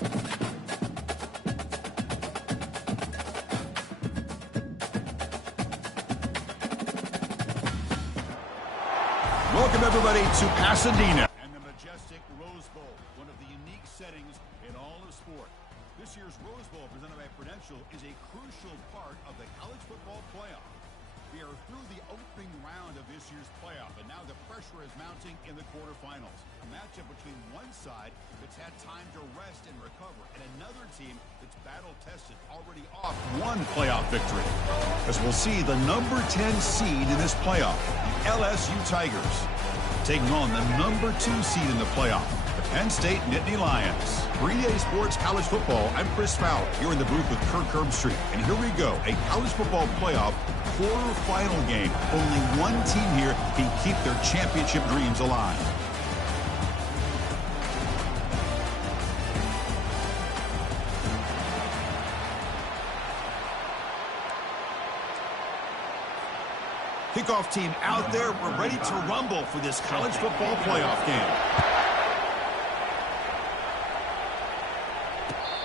Welcome, everybody, to Pasadena and the majestic Rose Bowl, one of the unique settings in all of sport. This year's Rose Bowl, presented by Prudential, is a crucial part of the college football playoff. We are through the opening round of this year's playoff, and now the pressure is mounting in the quarterfinals. A matchup between one side that's had time to rest and recover, and another team that's battle-tested, already off one playoff victory. As we'll see the number 10 seed in this playoff, the LSU Tigers, taking on the number 2 seed in the playoff, the Penn State Nittany Lions. 3A Sports College Football, I'm Chris Fowler, here in the booth with Kirk Herbstreit. And here we go, a college football playoff quarterfinal game. Only one team here can keep their championship dreams alive. Kickoff team out there. We're ready to rumble for this college football playoff game.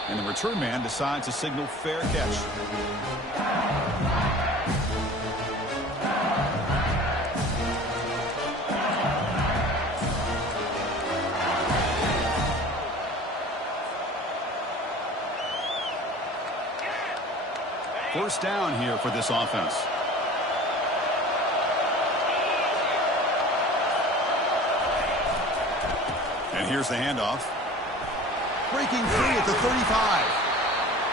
And the return man decides to signal fair catch. First down here for this offense. And here's the handoff. Breaking free at the 35.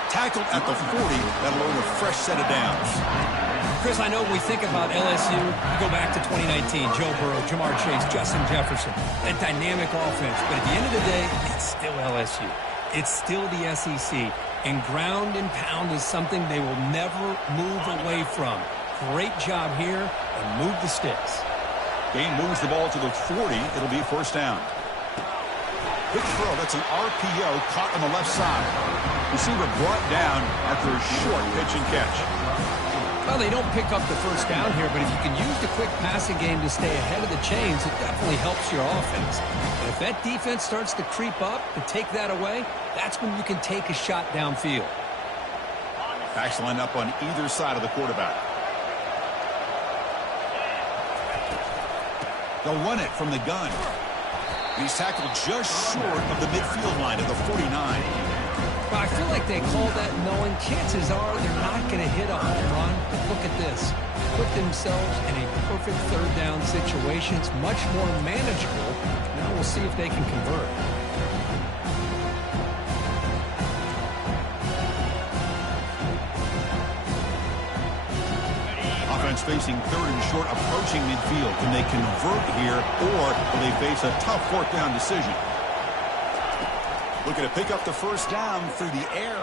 Tackled at the 40. That'll earn a fresh set of downs. Chris, I know when we think about LSU, you go back to 2019, Joe Burrow, Jamar Chase, Justin Jefferson, that dynamic offense. But at the end of the day, it's still LSU. It's still the SEC. And ground and pound is something they will never move away from. Great job here, and move the sticks. Game moves the ball to the 40. It'll be first down. Quick throw. That's an RPO caught on the left side. Receiver brought down after a short pitch and catch. Well, they don't pick up the first down here, but if you can use the quick passing game to stay ahead of the chains, it definitely helps your offense. And if that defense starts to creep up to take that away, that's when you can take a shot downfield. Backs line up on either side of the quarterback. They'll run it from the gun. He's tackled just short of the midfield line of the 49. Well, I feel like they call that knowing chances are they're not going to hit a home run. But look at this. Put themselves in a perfect third down situation. It's much more manageable. Now we'll see if they can convert. Facing third and short, approaching midfield. Can they convert here, or will they face a tough fourth down decision? Looking to pick up the first down through the air.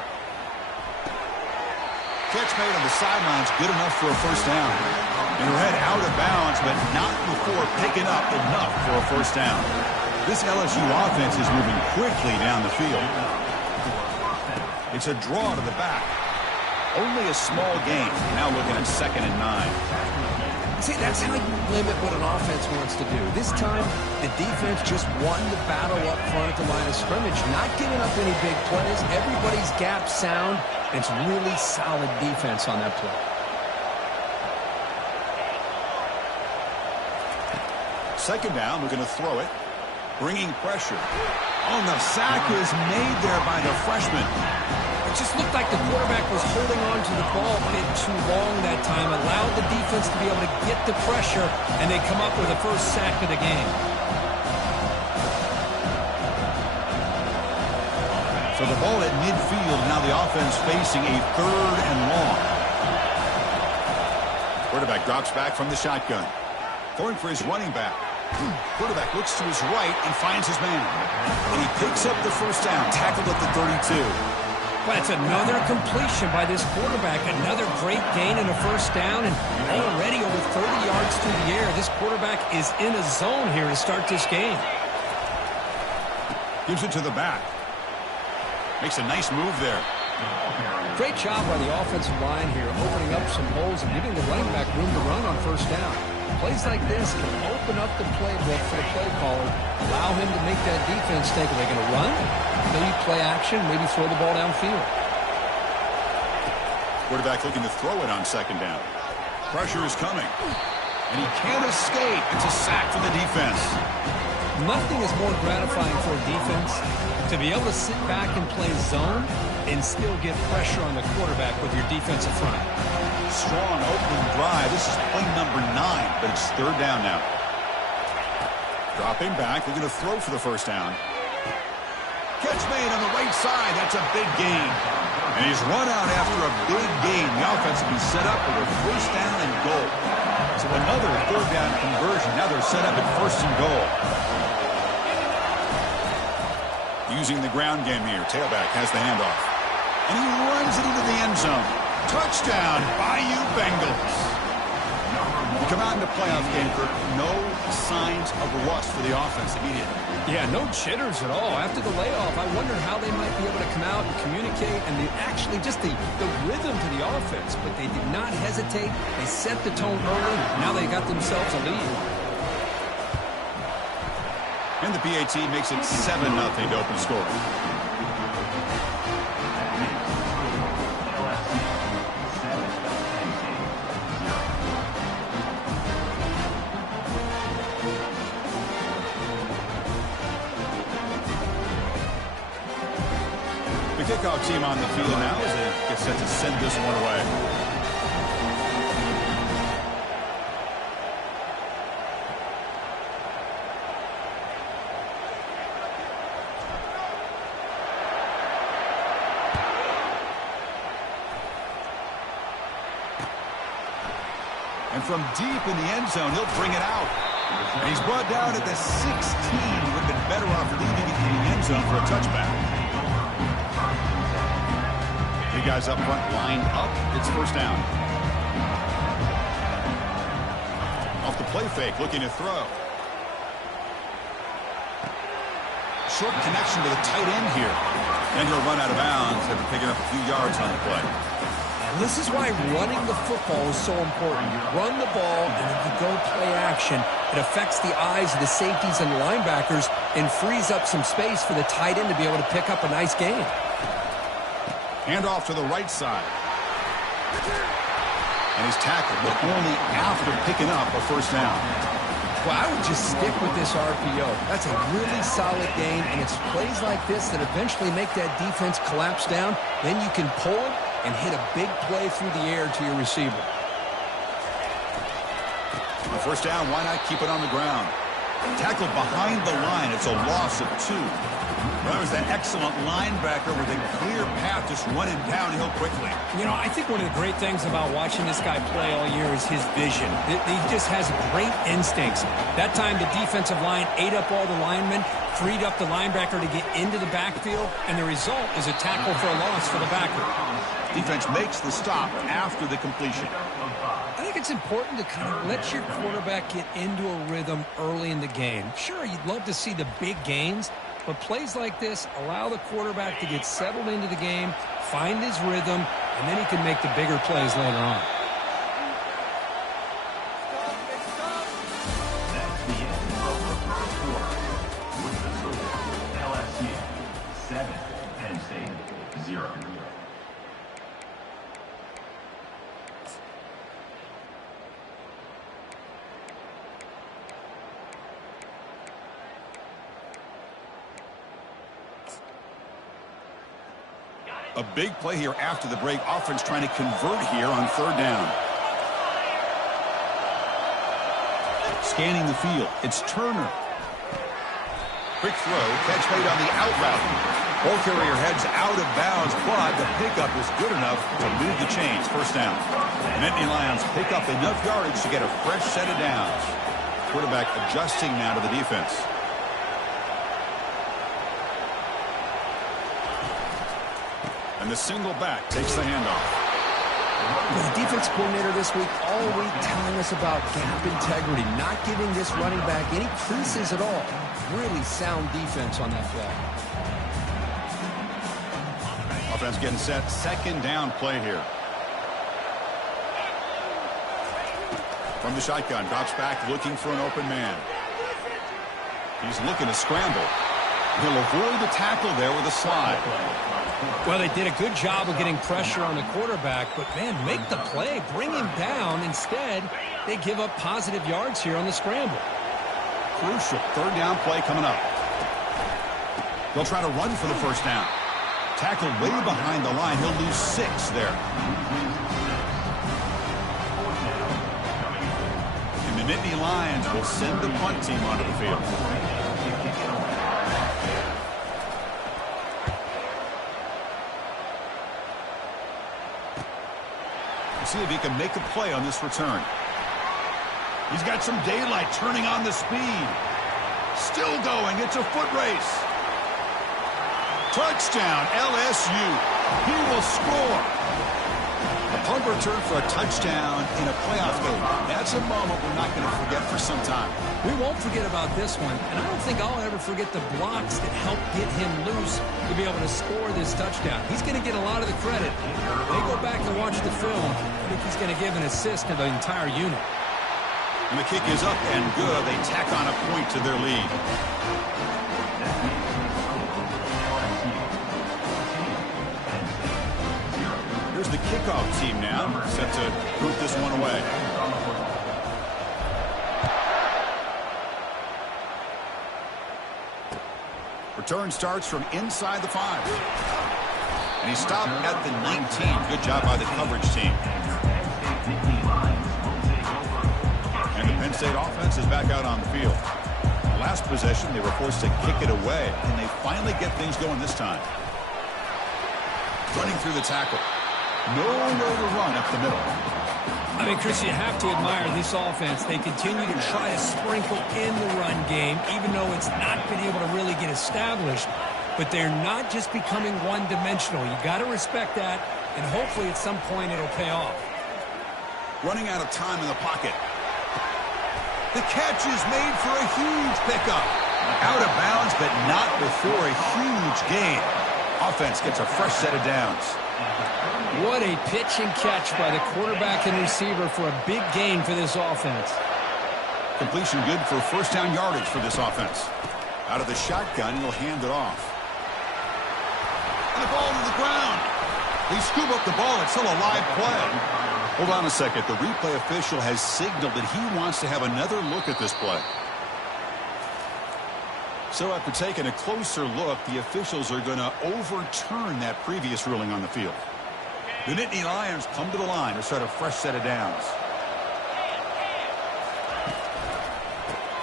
Catch made on the sidelines, good enough for a first down. And head out of bounds, but not before picking up enough for a first down. This LSU offense is moving quickly down the field. It's a draw to the back. Only a small gain. Now looking at 2nd and 9. See, that's how you limit what an offense wants to do. This time, the defense just won the battle up front at the line of scrimmage, not giving up any big plays. Everybody's gap sound, and it's really solid defense on that play. Second down, we're going to throw it. Bringing pressure. Oh, the sack is made there by the freshman. It just looked like the quarterback was holding on to the ball a bit too long that time, allowed the defense to be able to get the pressure, and they come up with the first sack of the game. So the ball at midfield, now the offense facing a third and long. Quarterback drops back from the shotgun. Throwing for his running back. Quarterback looks to his right and finds his man. And he picks up the first down, tackled at the 32. Well, it's another completion by this quarterback. Another great gain in a first down, and already over 30 yards through the air. This quarterback is in a zone here to start this game. Gives it to the back. Makes a nice move there. Great job by the offensive line here, opening up some holes and giving the running back room to run on first down. Plays like this can open up the playbook for the play caller, allow him to make that defense think, are they going to run? maybe play action, maybe throw the ball downfield. Quarterback looking to throw it on second down. Pressure is coming. And he can't escape. It's a sack for the defense. Nothing is more gratifying for a defense to be able to sit back and play zone and still get pressure on the quarterback with your defensive front. Strong opening drive. This is play number 9, but it's third down now. Dropping back, looking to throw for the first down. Catch made on the right side. That's a big gain. And he's run out after a big gain. The offense will be set up for a first down and goal. So another third down conversion. Now they're set up at first and goal. Using the ground game here. Tailback has the handoff. And he runs it into the end zone. Touchdown, Bayou Bengals. Come out in the playoff game, Kirk. No signs of rust for the offense immediately. Yeah, no jitters at all. After the layoff, I wondered how they might be able to come out and communicate and actually just the rhythm to the offense. But they did not hesitate. They set the tone early. Now they got themselves a lead. And the PAT makes it 7-0 to open score. The kickoff team on the field now as they get set to send this one away. And from deep in the end zone, he'll bring it out. And he's brought down at the 16. He would have been better off leaving it in the end zone for a touchback. The guys up front lined up. It's first down. Off the play fake, looking to throw. Short connection to the tight end here. And he'll run out of bounds after picking up a few yards on the play. And this is why running the football is so important. You run the ball, and if you go play action, it affects the eyes of the safeties and linebackers and frees up some space for the tight end to be able to pick up a nice gain. Hand off to the right side. And he's tackled, but only after picking up a first down. Well, I would just stick with this RPO. That's a really solid gain, and it's plays like this that eventually make that defense collapse down. Then you can pull it and hit a big play through the air to your receiver. The first down, why not keep it on the ground? Tackled behind the line. It's a loss of 2. Well, that was that excellent linebacker with a clear path just running downhill quickly. You know, I think one of the great things about watching this guy play all year is his vision. He just has great instincts. That time the defensive line ate up all the linemen, freed up the linebacker to get into the backfield, and the result is a tackle for a loss for the backer. Defense makes the stop after the completion. I think it's important to kind of let your quarterback get into a rhythm early in the game. Sure, you'd love to see the big gains, but plays like this allow the quarterback to get settled into the game, find his rhythm, and then he can make the bigger plays later on. That's the end of the first quarter. With the score, LSU 7, Penn State 0. A big play here after the break. Offense trying to convert here on third down. Scanning the field. It's Turner. Quick throw. Catch made on the out route. Ball carrier heads out of bounds, but the pickup is good enough to move the chains. First down. And Nittany Lions pick up enough yardage to get a fresh set of downs. Quarterback adjusting now to the defense. And the single back takes the handoff. The defense coordinator this week all week telling us about gap integrity, not giving this running back any creases at all. Really sound defense on that play. Offense getting set. Second down play here. From the shotgun, drops back looking for an open man. He's looking to scramble. He'll avoid the tackle there with a slide. Well, they did a good job of getting pressure on the quarterback, but, man, make the play. Bring him down. Instead, they give up positive yards here on the scramble. Crucial third down play coming up. They'll try to run for the first down. Tackled way behind the line. He'll lose 6 there. And the Nittany Lions will send the punt team onto the field. See if he can make a play on this return. He's got some daylight turning on the speed. Still going. It's a foot race. Touchdown, LSU. He will score. A punt return for a touchdown in a playoff game. That's a moment we're not going to forget for some time. We won't forget about this one, and I don't think I'll ever forget the blocks that helped get him loose to be able to score this touchdown. He's going to get a lot of the credit. They go back and watch the film. I think he's going to give an assist to the entire unit. And the kick is up and good. They tack on a point to their lead. Here's the kickoff team now, set to boot this one away. Return starts from inside the 5. And he stopped at the 19. Good job by the coverage team. And the Penn State offense is back out on the field. Last possession, they were forced to kick it away, and they finally get things going this time. Running through the tackle. Nowhere to run up the middle. I mean, Chris, you have to admire this offense. They continue to try to sprinkle in the run game, even though it's not been able to really get established. But they're not just becoming one-dimensional. You got to respect that, and hopefully at some point it'll pay off. Running out of time in the pocket. The catch is made for a huge pickup. Out of bounds, but not before a huge gain. Offense gets a fresh set of downs. What a pitch and catch by the quarterback and receiver for a big gain for this offense. Completion good for first down yardage for this offense. Out of the shotgun, he'll hand it off. And the ball to the ground. They scoop up the ball. It's still a live play. Hold on a second. The replay official has signaled that he wants to have another look at this play. So after taking a closer look, the officials are going to overturn that previous ruling on the field. The Nittany Lions come to the line to start a fresh set of downs.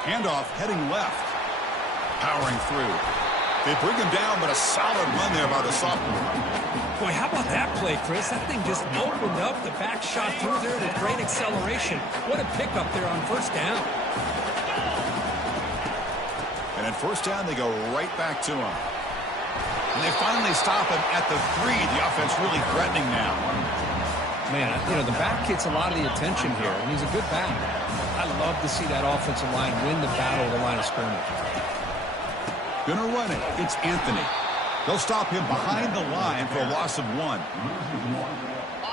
Handoff heading left. Powering through. They bring him down, but a solid run there by the sophomore. Boy, how about that play, Chris? That thing just opened up. The back shot through there with great acceleration. What a pickup there on first down. And at first down, they go right back to him. And they finally stop him at the 3. The offense really threatening now. Man, you know, the back gets a lot of the attention here, and he's a good back. I love to see that offensive line win the battle of the line of scrimmage. Gonna run it. It's Anthony. They'll stop him behind the line for a loss of 1.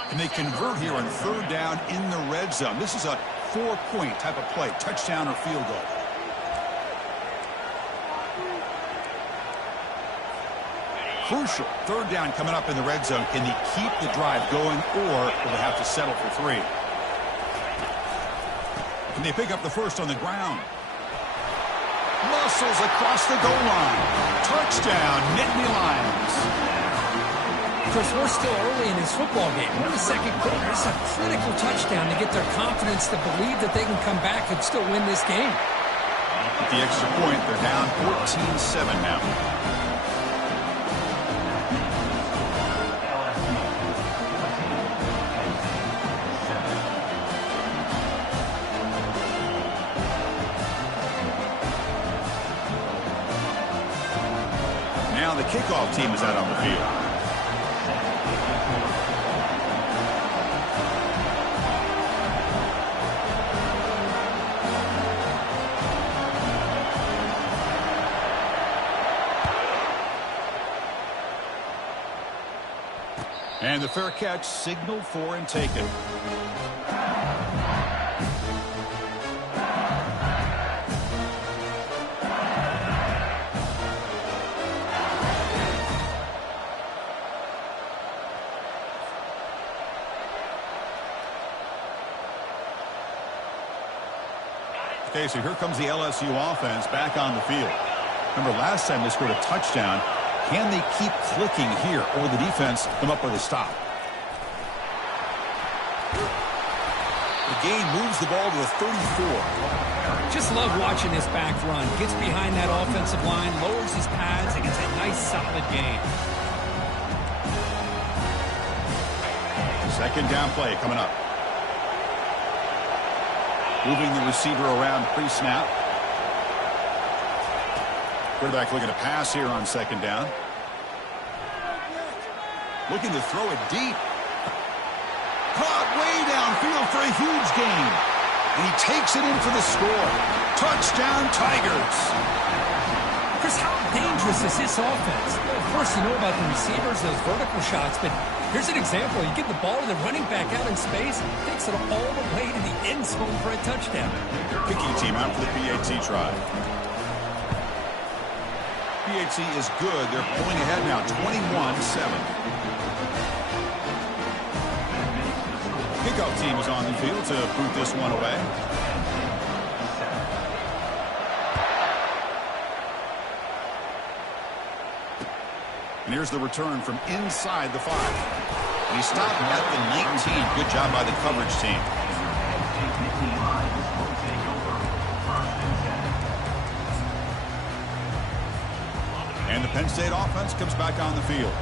And they convert here on third down in the red zone. This is a 4-point type of play, touchdown or field goal. Crucial third down coming up in the red zone. Can they keep the drive going, or will they have to settle for 3? And they pick up the first on the ground. Muscles across the goal line. Touchdown, Nittany Lions. Chris, we're still early in this football game. We're in the second quarter. It's a critical touchdown to get their confidence to believe that they can come back and still win this game. With the extra point, they're down 14-7 now. Now the kickoff team is out on the field. And the fair catch signaled for and taken. Okay, so here comes the LSU offense back on the field. Remember, last time they scored a touchdown. Can they keep clicking here, or will the defense come up with a stop? The gain moves the ball to the 34. Just love watching this back run. Gets behind that offensive line, lowers his pads, and gets a nice solid gain. Second down play coming up. Moving the receiver around pre-snap. Quarterback looking to pass here on second down. Looking to throw it deep. Caught way downfield for a huge gain. And he takes it in for the score. Touchdown, Tigers. Chris, how dangerous is this offense? Of course, you know about the receivers, those vertical shots, but here's an example. You get the ball to the running back out in space, takes it all the way to the end zone for a touchdown. Kicking team out for the PAT try. PAT is good. They're pulling ahead now, 21-7. Kickoff team is on the field to boot this one away. And here's the return from inside the 5. And he stopped at the 19. Good job by the coverage team. And the Penn State offense comes back on the field.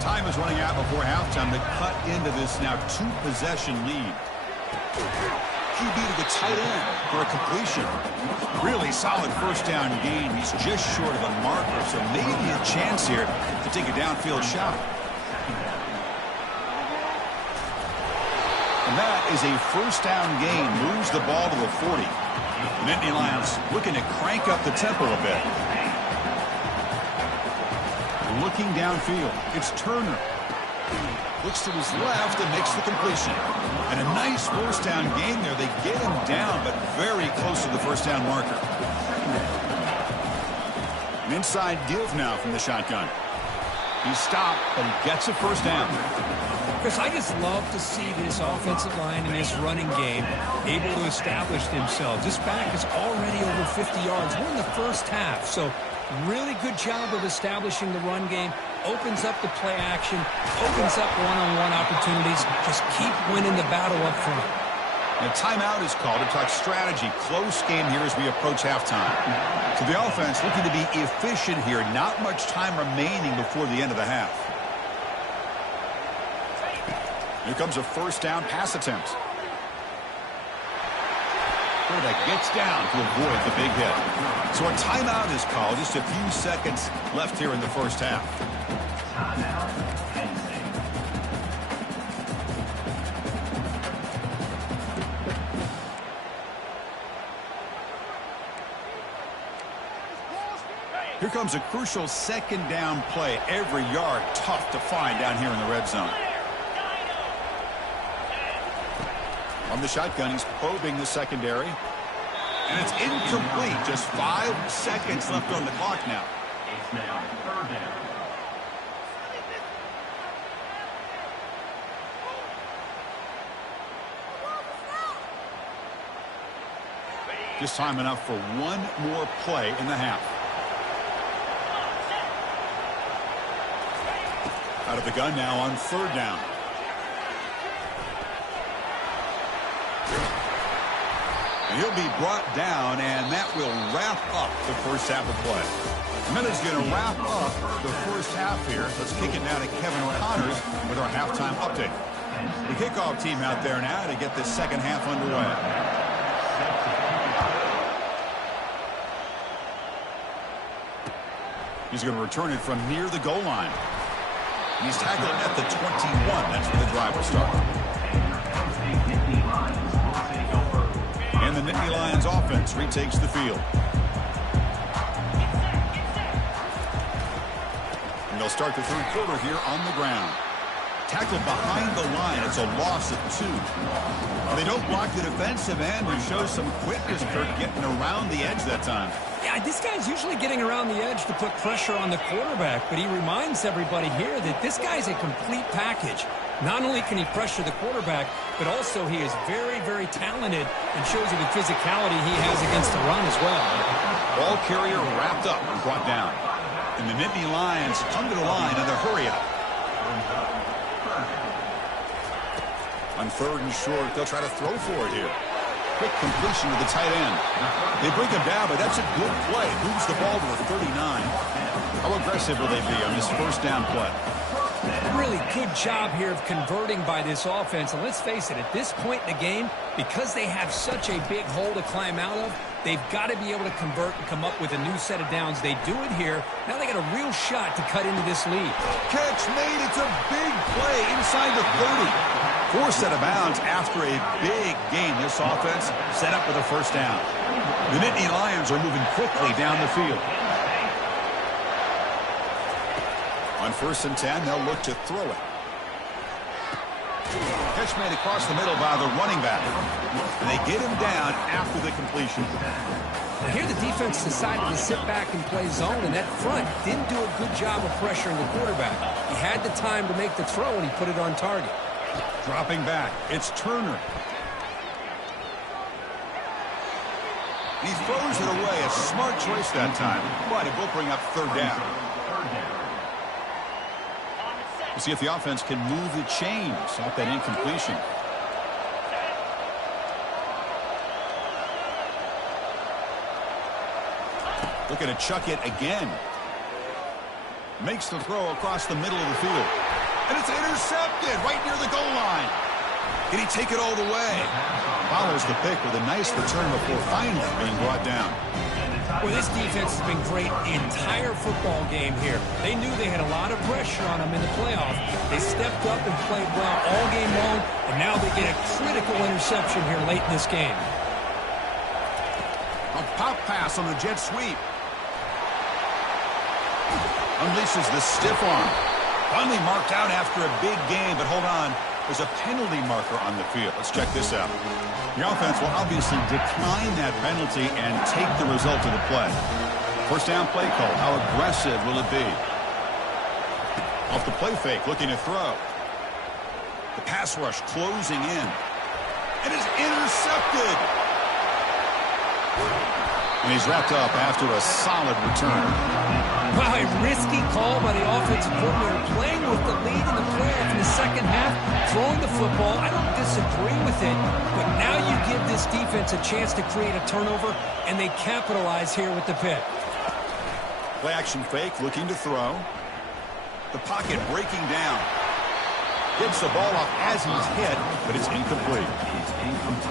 Time is running out before halftime to cut into this now 2-possession lead. QB to the tight end for a completion. Really solid first down gain. He's just short of the marker, so maybe a chance here to take a downfield shot. And that is a first down gain. Moves the ball to the 40. The Nittany Lions looking to crank up the tempo a bit. Looking downfield, it's Turner. Looks to his left and makes the completion. And a nice first down gain there. They get him down, but very close to the first down marker. An inside give now from the shotgun. He's stopped, but he gets a first down. Chris, I just love to see this offensive line in this running game able to establish themselves. This back is already over 50 yards. We're in the first half, so really good job of establishing the run game. Opens up the play action, opens up one-on-one opportunities. Just keep winning the battle up front. And a timeout is called to talk strategy. Close game here as we approach halftime. So the offense looking to be efficient here. Not much time remaining before the end of the half. Here comes a first down pass attempt. Quarterback gets down to avoid the big hit. So a timeout is called. Just a few seconds left here in the first half. Here comes a crucial second down play. Every yard tough to find down here in the red zone. From the shotgun, he's probing the secondary. And it's incomplete. Just 5 seconds left on the clock now. It's now third down. Just time enough for one more play in the half. Out of the gun now on third down. And he'll be brought down, and that will wrap up the first half of play. Minutes going to wrap up the first half here. Let's kick it now to Kevin Connors with our halftime update. The kickoff team out there now to get this second half underway. He's going to return it from near the goal line. He's tackled at the 21. That's where the drive will start. And the Nittany Lions offense retakes the field. And they'll start the third quarter here on the ground. tackled behind the line. It's a loss of 2. They don't block the defensive end and show some quickness, Kirk, getting around the edge that time. Yeah, this guy's usually getting around the edge to put pressure on the quarterback, but he reminds everybody here that this guy's a complete package. Not only can he pressure the quarterback, but also he is very, very talented and shows you the physicality he has against the run as well. Ball carrier wrapped up and brought down. And the Nittany Lions come to the line in the hurry-up. On 3rd and short, they'll try to throw for it here. Quick completion to the tight end. They bring him down, but that's a good play. Moves the ball to the 39. How aggressive will they be on this first down play? Really good job here of converting by this offense. And let's face it, at this point in the game, because they have such a big hole to climb out of, they've got to be able to convert and come up with a new set of downs. They do it here. Now they got a real shot to cut into this lead. Catch made. It's a big play inside the 30. 4 set of bounds after a big game. This offense set up with a first down. The Nittany Lions are moving quickly down the field. On 1st and 10, they'll look to throw it. Catch made across the middle by the running back. And they get him down after the completion. Now here the defense decided to sit back and play zone, and that front didn't do a good job of pressuring the quarterback. He had the time to make the throw, and he put it on target. Dropping back, it's Turner. He throws it away. A smart choice that time. But it will bring up 3rd down. We'll see if the offense can move the chains off that incompletion. Looking to chuck it again. Makes the throw across the middle of the field. And it's intercepted right near the goal line. Can he take it all the way? Follows the pick with a nice return before finally being brought down. Well, this defense has been great the entire football game here. They knew they had a lot of pressure on them in the playoffs. They stepped up and played well all game long, and now they get a critical interception here late in this game. A pop pass on the jet sweep. Unleashes the stiff arm. Finally marked out after a big game, but hold on. There's a penalty marker on the field. Let's check this out. The offense will obviously decline that penalty and take the result of the play. First down play call. How aggressive will it be? Off the play fake, looking to throw. The pass rush closing in. And it's intercepted. And he's wrapped up after a solid return. Wow, a risky call by the offensive coordinator, playing with the lead in the playoff in the second half, throwing the football. I don't disagree with it, but now you give this defense a chance to create a turnover, and they capitalize here with the pick. Play action fake, looking to throw. The pocket breaking down. Gets the ball off as he's hit, but it's incomplete.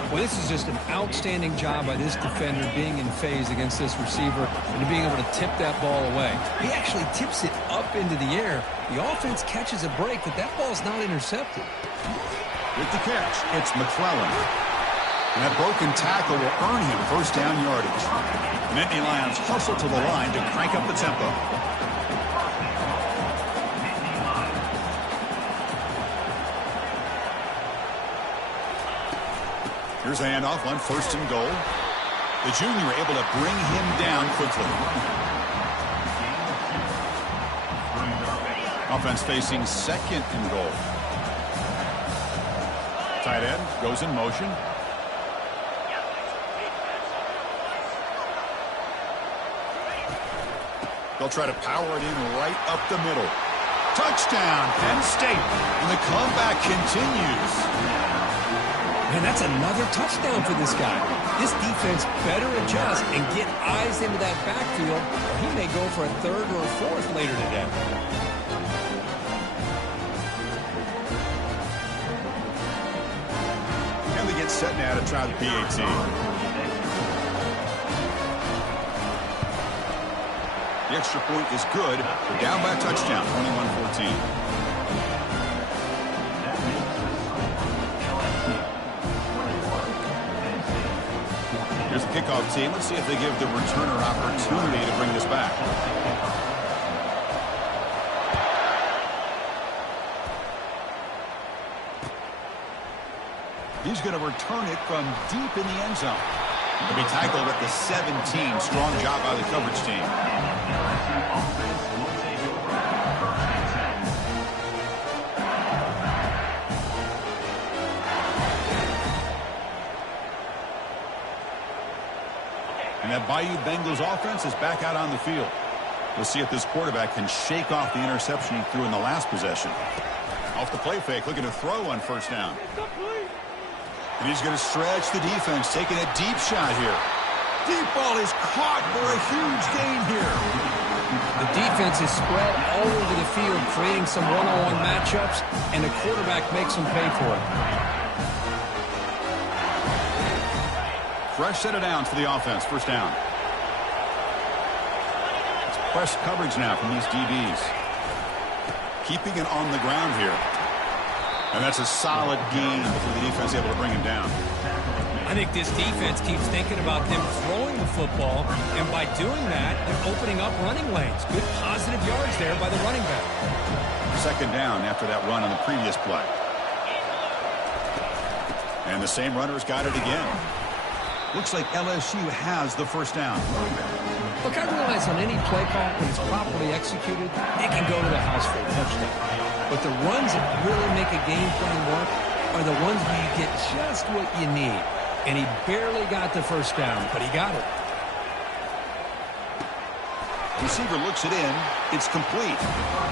Well, this is just an outstanding job by this defender being in phase against this receiver and being able to tip that ball away. He actually tips it up into the air. The offense catches a break, but that ball's not intercepted. With the catch, it's McClellan. And that broken tackle will earn him first down yardage. The Nittany Lions hustle to the line to crank up the tempo. Here's a handoff on 1st and goal. The junior able to bring him down quickly. Offense facing 2nd and goal. Tight end goes in motion. They'll try to power it in right up the middle. Touchdown, Penn State. And the comeback continues. And that's another touchdown for this guy. This defense better adjust and get eyes into that backfield, or he may go for a 3rd or a 4th later today. And they get set now to try the PAT. The extra point is good. They're down by a touchdown, 21-14. Here's the kickoff team. Let's see if they give the returner opportunity to bring this back. He's going to return it from deep in the end zone. He'll be tackled at the 17. Strong job by the coverage team. LSU offense will take over. First and 10. And that Bayou Bengals offense is back out on the field. We'll see if this quarterback can shake off the interception he threw in the last possession. Off the play fake, looking to throw on first down. And he's going to stretch the defense, taking a deep shot here. Deep ball is caught for a huge gain here. The defense is spread all over the field, creating some one-on-one matchups, and the quarterback makes them pay for it. Fresh set of downs for the offense, first down. It's press coverage now from these DBs. Keeping it on the ground here. And that's a solid gain before the defense able to bring him down. I think this defense keeps thinking about them throwing the football, and by doing that, they're opening up running lanes. Good positive yards there by the running back. Second down after that run on the previous play. And the same runner's got it again. Looks like LSU has the first down. Look, I realize on any play call, when it's properly executed, it can go to the house for a touchdown. But the runs that really make a game plan work are the ones where you get just what you need. And he barely got the first down, but he got it. Receiver looks it in. It's complete.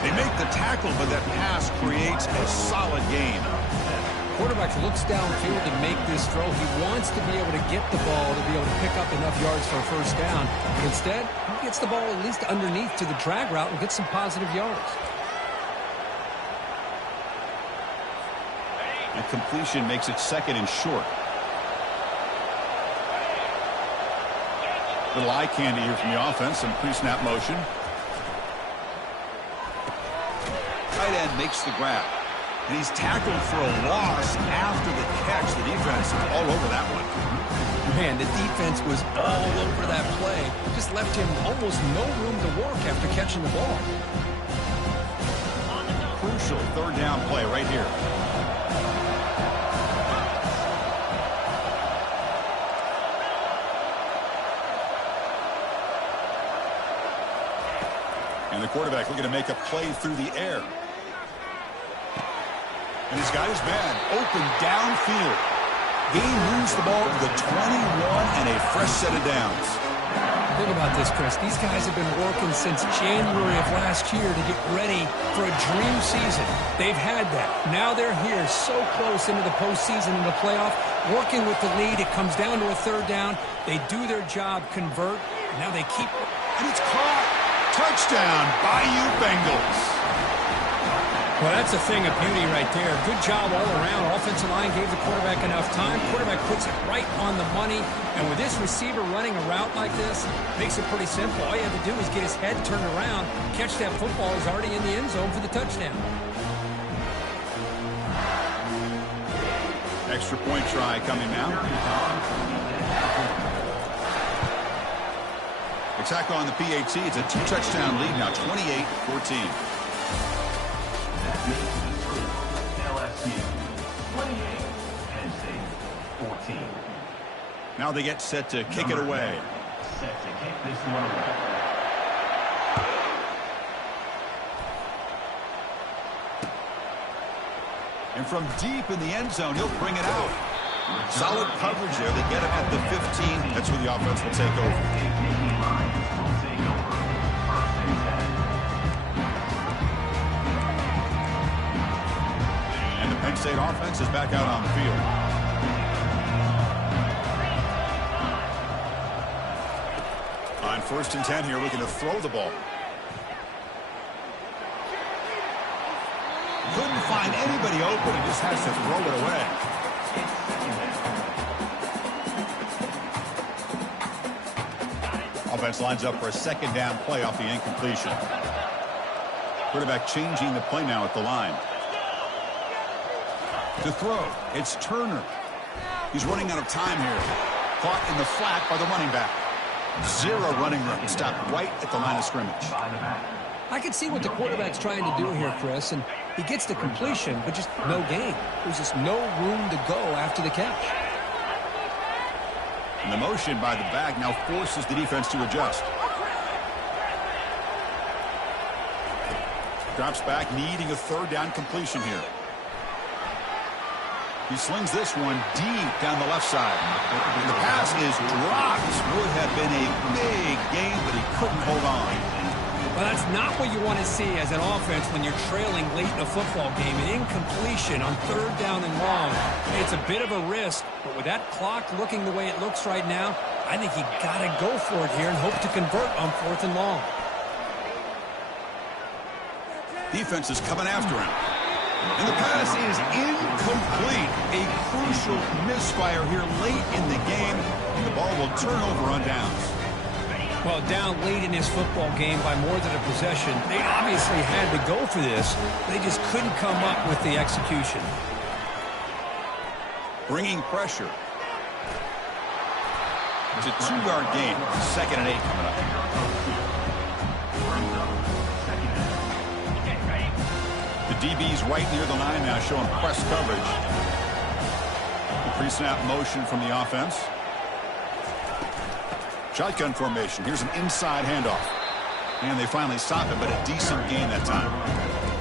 They make the tackle, but that pass creates a solid gain. Quarterback looks downfield to make this throw. He wants to be able to get the ball to be able to pick up enough yards for a first down. But instead, he gets the ball at least underneath to the drag route and gets some positive yards. And completion makes it second and short. Little eye candy here from the offense. Some pre-snap motion. Tight end makes the grab. And he's tackled for a loss after the catch. The defense is all over that one. Man, the defense was all over that play. Just left him almost no room to work after catching the ball. Crucial third down play right here. And the quarterback looking to make a play through the air. And he's got his man open downfield. Gain moves the ball to the 21 and a fresh set of downs. Think about this, Chris. These guys have been working since January of last year to get ready for a dream season. They've had that. Now they're here so close into the postseason and the playoff, working with the lead. It comes down to a third down. They do their job, convert. Now they keep. And it's caught. Touchdown, Bayou Bengals. Well, that's a thing of beauty right there. Good job all around. Offensive line gave the quarterback enough time. Quarterback puts it right on the money. And with this receiver running a route like this, makes it pretty simple. All you have to do is get his head turned around, catch that football. He's already in the end zone for the touchdown. Extra point try coming now. The tackle on the PAT. It's a two-touchdown lead now, 28-14. That makes the score LSU 28, Penn State 14. Now they get set to kick it away. Set to kick this one away. And from deep in the end zone, he'll bring it out. Solid coverage there. They get him at the 15. That's where the offense will take over. And the Penn State offense is back out on the field. On 1st and 10 here, looking to throw the ball. Couldn't find anybody open. He just has to throw it away. Offense lines up for a second down play off the incompletion. Quarterback changing the play now at the line. To throw, it's Turner. He's running out of time here. Caught in the flat by the running back. Zero running room. Stopped right at the line of scrimmage. I can see what the quarterback's trying to do here, Chris, and he gets the completion, but just no gain. There's just no room to go after the catch. And the motion by the back now forces the defense to adjust. Drops back, needing a third down completion here. He slings this one deep down the left side. And the pass is dropped. Would have been a big gain, but he couldn't hold on. Well, that's not what you want to see as an offense when you're trailing late in a football game. An incompletion on third down and long. It's a bit of a risk, but with that clock looking the way it looks right now, I think you got to go for it here and hope to convert on 4th and long. Defense is coming after him. And the pass is incomplete. A crucial misfire here late in the game. And the ball will turn over on downs. Well, down late in this football game by more than a possession, they obviously had to go for this. They just couldn't come up with the execution. Bringing pressure. It's a 2-yard gain. 2nd and 8 coming up. The DB's right near the line now, showing press coverage. The pre-snap motion from the offense. Shotgun formation. Here's an inside handoff. And they finally stop it, but a decent gain that time.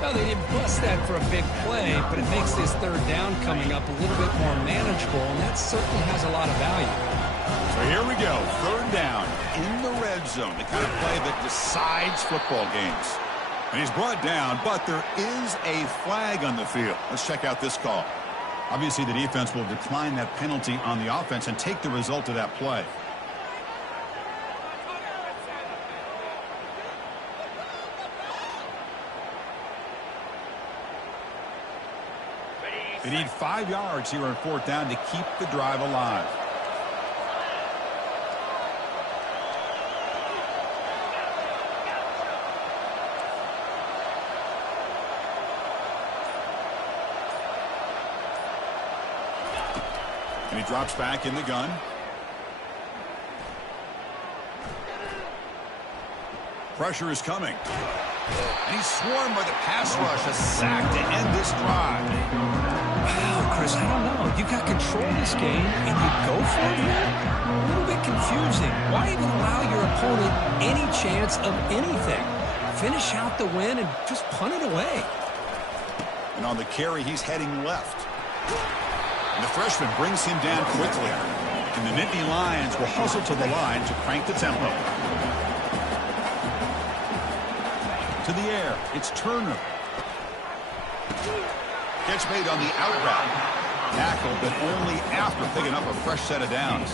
Well, they didn't bust that for a big play, but it makes this third down coming up a little bit more manageable, and that certainly has a lot of value. So here we go. 3rd down in the red zone. The kind of play that decides football games. And he's brought down, but there is a flag on the field. Let's check out this call. Obviously, the defense will decline that penalty on the offense and take the result of that play. They need 5 yards here on 4th down to keep the drive alive. And he drops back in the gun. Pressure is coming. And he's swarmed by the pass rush. A sack to end this drive. Wow, Chris, I don't know. You got control of this game, and you go for it here? A little bit confusing. Why even allow your opponent any chance of anything? Finish out the win and just punt it away. And on the carry, he's heading left. And the freshman brings him down quickly. And the Nittany Lions will hustle to the line to crank the tempo. To the air, it's Turner. Catch made on the out route. Tackle, but only after picking up a fresh set of downs.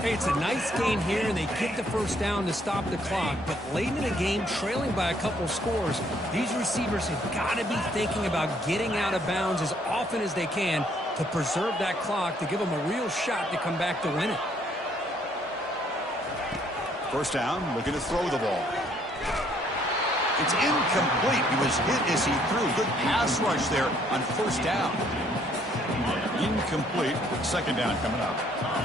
Hey, it's a nice gain here, and they get the first down to stop the clock. But late in the game, trailing by a couple scores, these receivers have got to be thinking about getting out of bounds as often as they can to preserve that clock, to give them a real shot to come back to win it. First down, looking to throw the ball. It's incomplete. He was hit as he threw. Good pass rush there on 1st down. Incomplete. 2nd down coming up.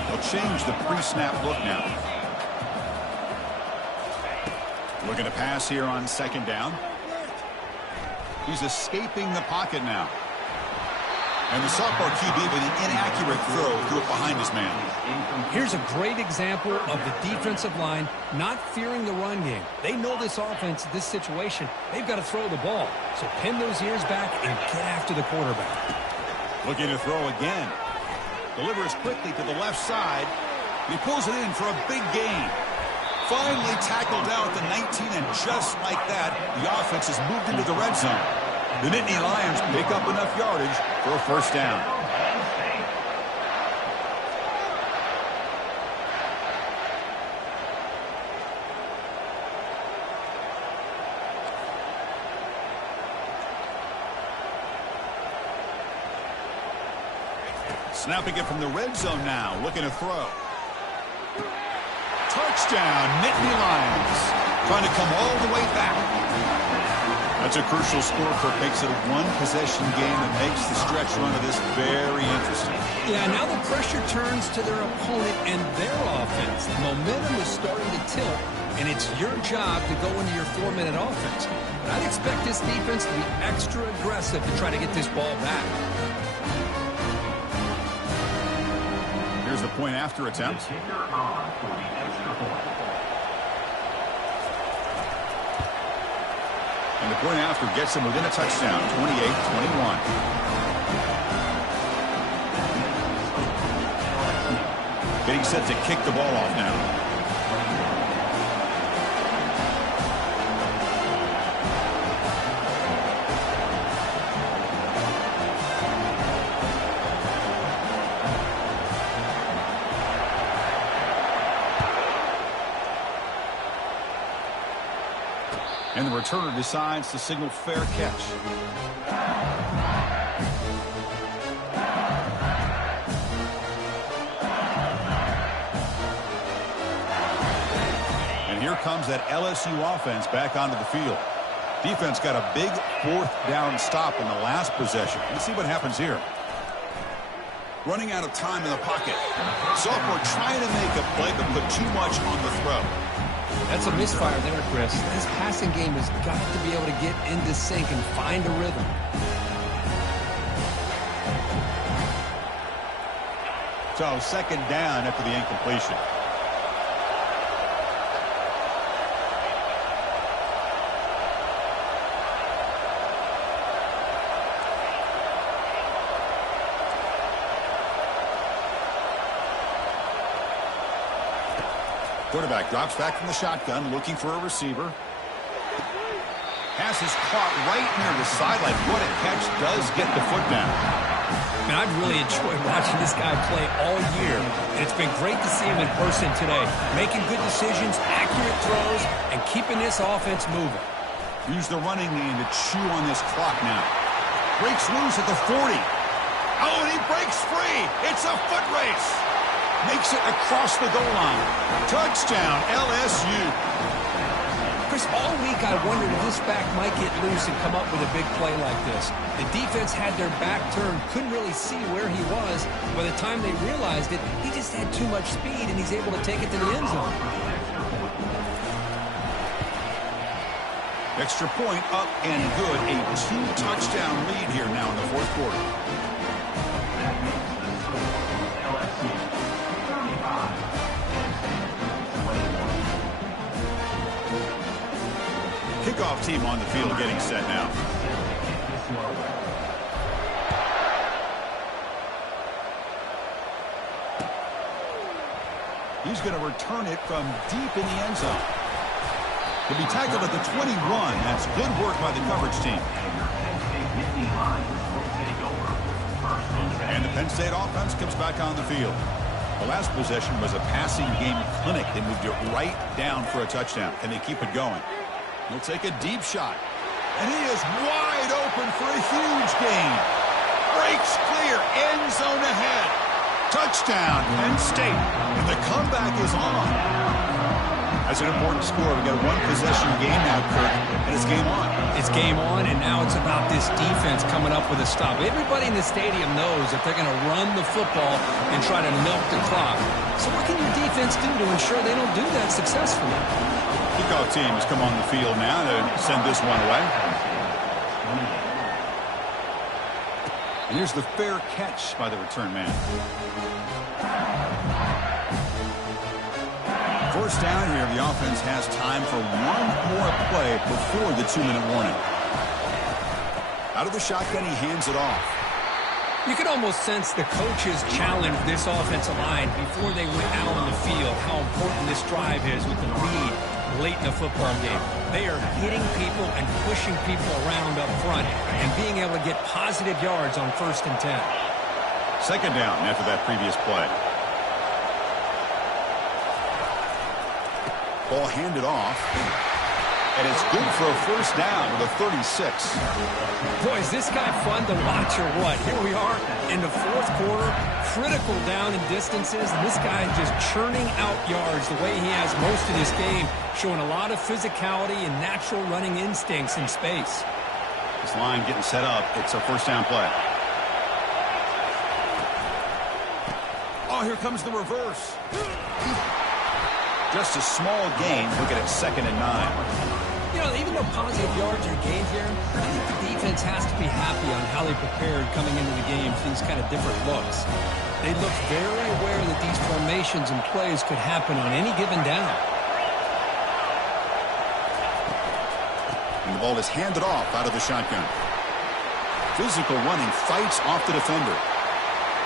They'll change the pre-snap look now. Looking to pass here on 2nd down. He's escaping the pocket now. And the sophomore QB with an inaccurate throw threw it behind his man. Here's a great example of the defensive line not fearing the run game. They know this offense, this situation, they've got to throw the ball. So pin those ears back and get after the quarterback. Looking to throw again. Delivers quickly to the left side. He pulls it in for a big gain. Finally tackled down at the 19, and just like that, the offense has moved into the red zone. The Nittany Lions pick up enough yardage for a first down. Snapping it from the red zone now, looking to throw. Touchdown, Nittany Lions. Trying to come all the way back. That's a crucial score for makes it a one-possession game that makes the stretch run of this very interesting. Yeah, now the pressure turns to their opponent and their offense. The momentum is starting to tilt and it's your job to go into your 4-minute offense. But I'd expect this defense to be extra aggressive to try to get this ball back. Here's the point after attempt. The kicker on for the extra point. And the point after gets him within a touchdown, 28-21. Getting set to kick the ball off now. And the returner decides to signal fair catch. And here comes that LSU offense back onto the field. Defense got a big 4th down stop in the last possession. Let's see what happens here. Running out of time in the pocket. Sophomore trying to make a play but put too much on the throw. That's a misfire there, Chris. This passing game has got to be able to get into sync and find a rhythm. So 2nd down after the incompletion. Quarterback drops back from the shotgun, looking for a receiver. Pass is caught right near the sideline. What a catch, does get the foot down. Man, I've really enjoyed watching this guy play all year, and it's been great to see him in person today. Making good decisions, accurate throws, and keeping this offense moving. Use the running game to chew on this clock now. Breaks loose at the 40. Oh, and he breaks free. It's a foot race. Makes it across the goal line. Touchdown, LSU. Chris, all week I wondered if this back might get loose and come up with a big play like this. The defense had their back turned, couldn't really see where he was. By the time they realized it, he just had too much speed, and he's able to take it to the end zone. Extra point up and good. A 2-touchdown lead here now in the 4th quarter. Kickoff team on the field getting set now. He's going to return it from deep in the end zone. He'll be tackled at the 21. That's good work by the coverage team. And the Penn State offense comes back on the field. The last possession was a passing game clinic. They moved it right down for a touchdown. Can they keep it going? He'll take a deep shot. And he is wide open for a huge gain. Breaks clear. End zone ahead. Touchdown, Penn State. And the comeback is on. That's an important score. We've got a 1-possession game now, Kirk, and it's game on. It's game on, and now it's about this defense coming up with a stop. Everybody in the stadium knows that they're going to run the football and try to milk the clock. So what can your defense do to ensure they don't do that successfully? Kickoff team has come on the field now to send this one away. And here's the fair catch by the return man. First down here, the offense has time for one more play before the 2-minute warning. Out of the shotgun, he hands it off. You could almost sense the coaches challenge this offensive line before they went out on the field, how important this drive is with the lead late in the football game. They are hitting people and pushing people around up front and being able to get positive yards on 1st and 10. 2nd down after that previous play. Ball handed off. And it's good for a 1st down with a 36. Boy, is this guy fun to watch or what? Here we are in the 4th quarter, critical down and distances, and this guy just churning out yards the way he has most of this game, showing a lot of physicality and natural running instincts in space. This line getting set up. It's a 1st down play. Oh, here comes the reverse. Just a small gain. Look at it, 2nd and 9. You know, even though positive yards are gained here, I think the defense has to be happy on how they prepared coming into the game for these kind of different looks. They look very aware that these formations and plays could happen on any given down. And the ball is handed off out of the shotgun. Physical running, fights off the defender.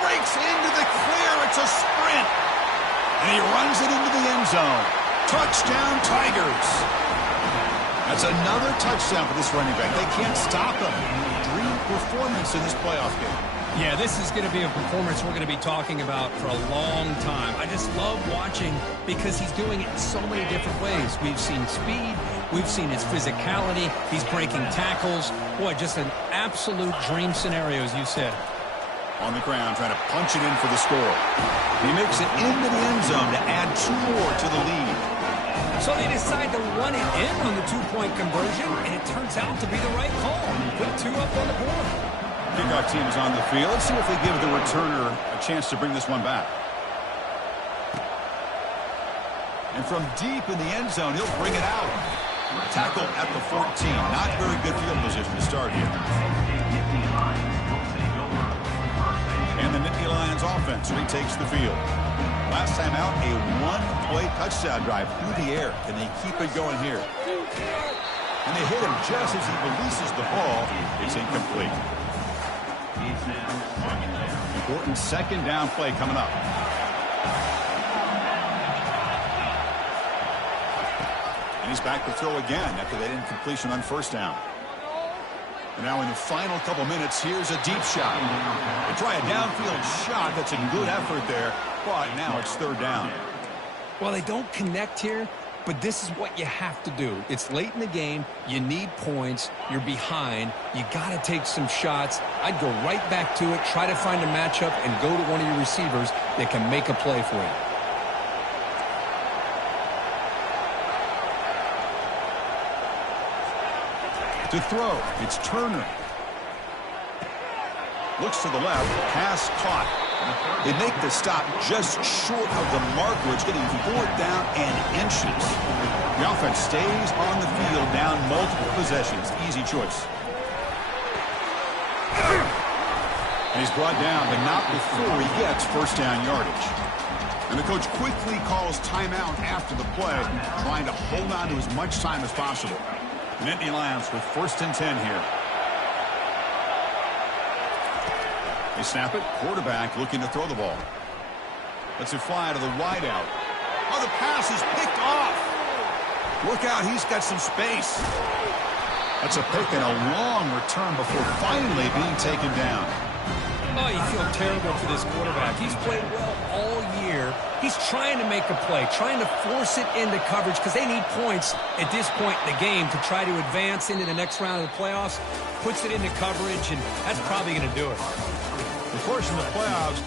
Breaks into the clear. It's a sprint. And he runs it into the end zone. Touchdown, Tigers. That's another touchdown for this running back. They can't stop him. Dream performance in this playoff game. Yeah, this is going to be a performance we're going to be talking about for a long time. I just love watching because he's doing it in so many different ways. We've seen speed. We've seen his physicality. He's breaking tackles. Boy, just an absolute dream scenario, as you said. On the ground, trying to punch it in for the score. He makes it into the end zone to add 2 more to the lead. So they decide to run it in on the 2-point conversion, and it turns out to be the right call. Put 2 up on the board. Kickoff team is on the field. Let's see if they give the returner a chance to bring this one back. And from deep in the end zone, he'll bring it out. Tackle at the 14. Not very good field position to start here. And the Nittany Lions offense retakes the field. Last time out, a 1-play touchdown drive through the air. Can they keep it going here? And they hit him just as he releases the ball. It's incomplete. Important 2nd down play coming up. And he's back to throw again after that incompletion on 1st down. And now in the final couple minutes, here's a deep shot. They try a downfield shot. That's a good effort there. But now it's 3rd down. Well, they don't connect here, but this is what you have to do. It's late in the game. You need points. You're behind. You got to take some shots. I'd go right back to it, try to find a matchup, and go to one of your receivers that can make a play for you. To throw, it's Turner. Looks to the left, pass caught. They make the stop just short of the marker. It's getting 4th down and inches. The offense stays on the field, down multiple possessions. Easy choice. And he's brought down, but not before he gets 1st down yardage. And the coach quickly calls timeout after the play, trying to hold on to as much time as possible. Nittany Lions with 1st and 10 here. They snap it. Quarterback looking to throw the ball. Lets it fly to the wideout. Oh, the pass is picked off. Look out, he's got some space. That's a pick and a long return before finally being taken down. Oh, you feel terrible for this quarterback. He's played well all year. He's trying to make a play, trying to force it into coverage because they need points at this point in the game to try to advance into the next round of the playoffs. Puts it into coverage, and that's probably going to do it. Of course, in the playoffs,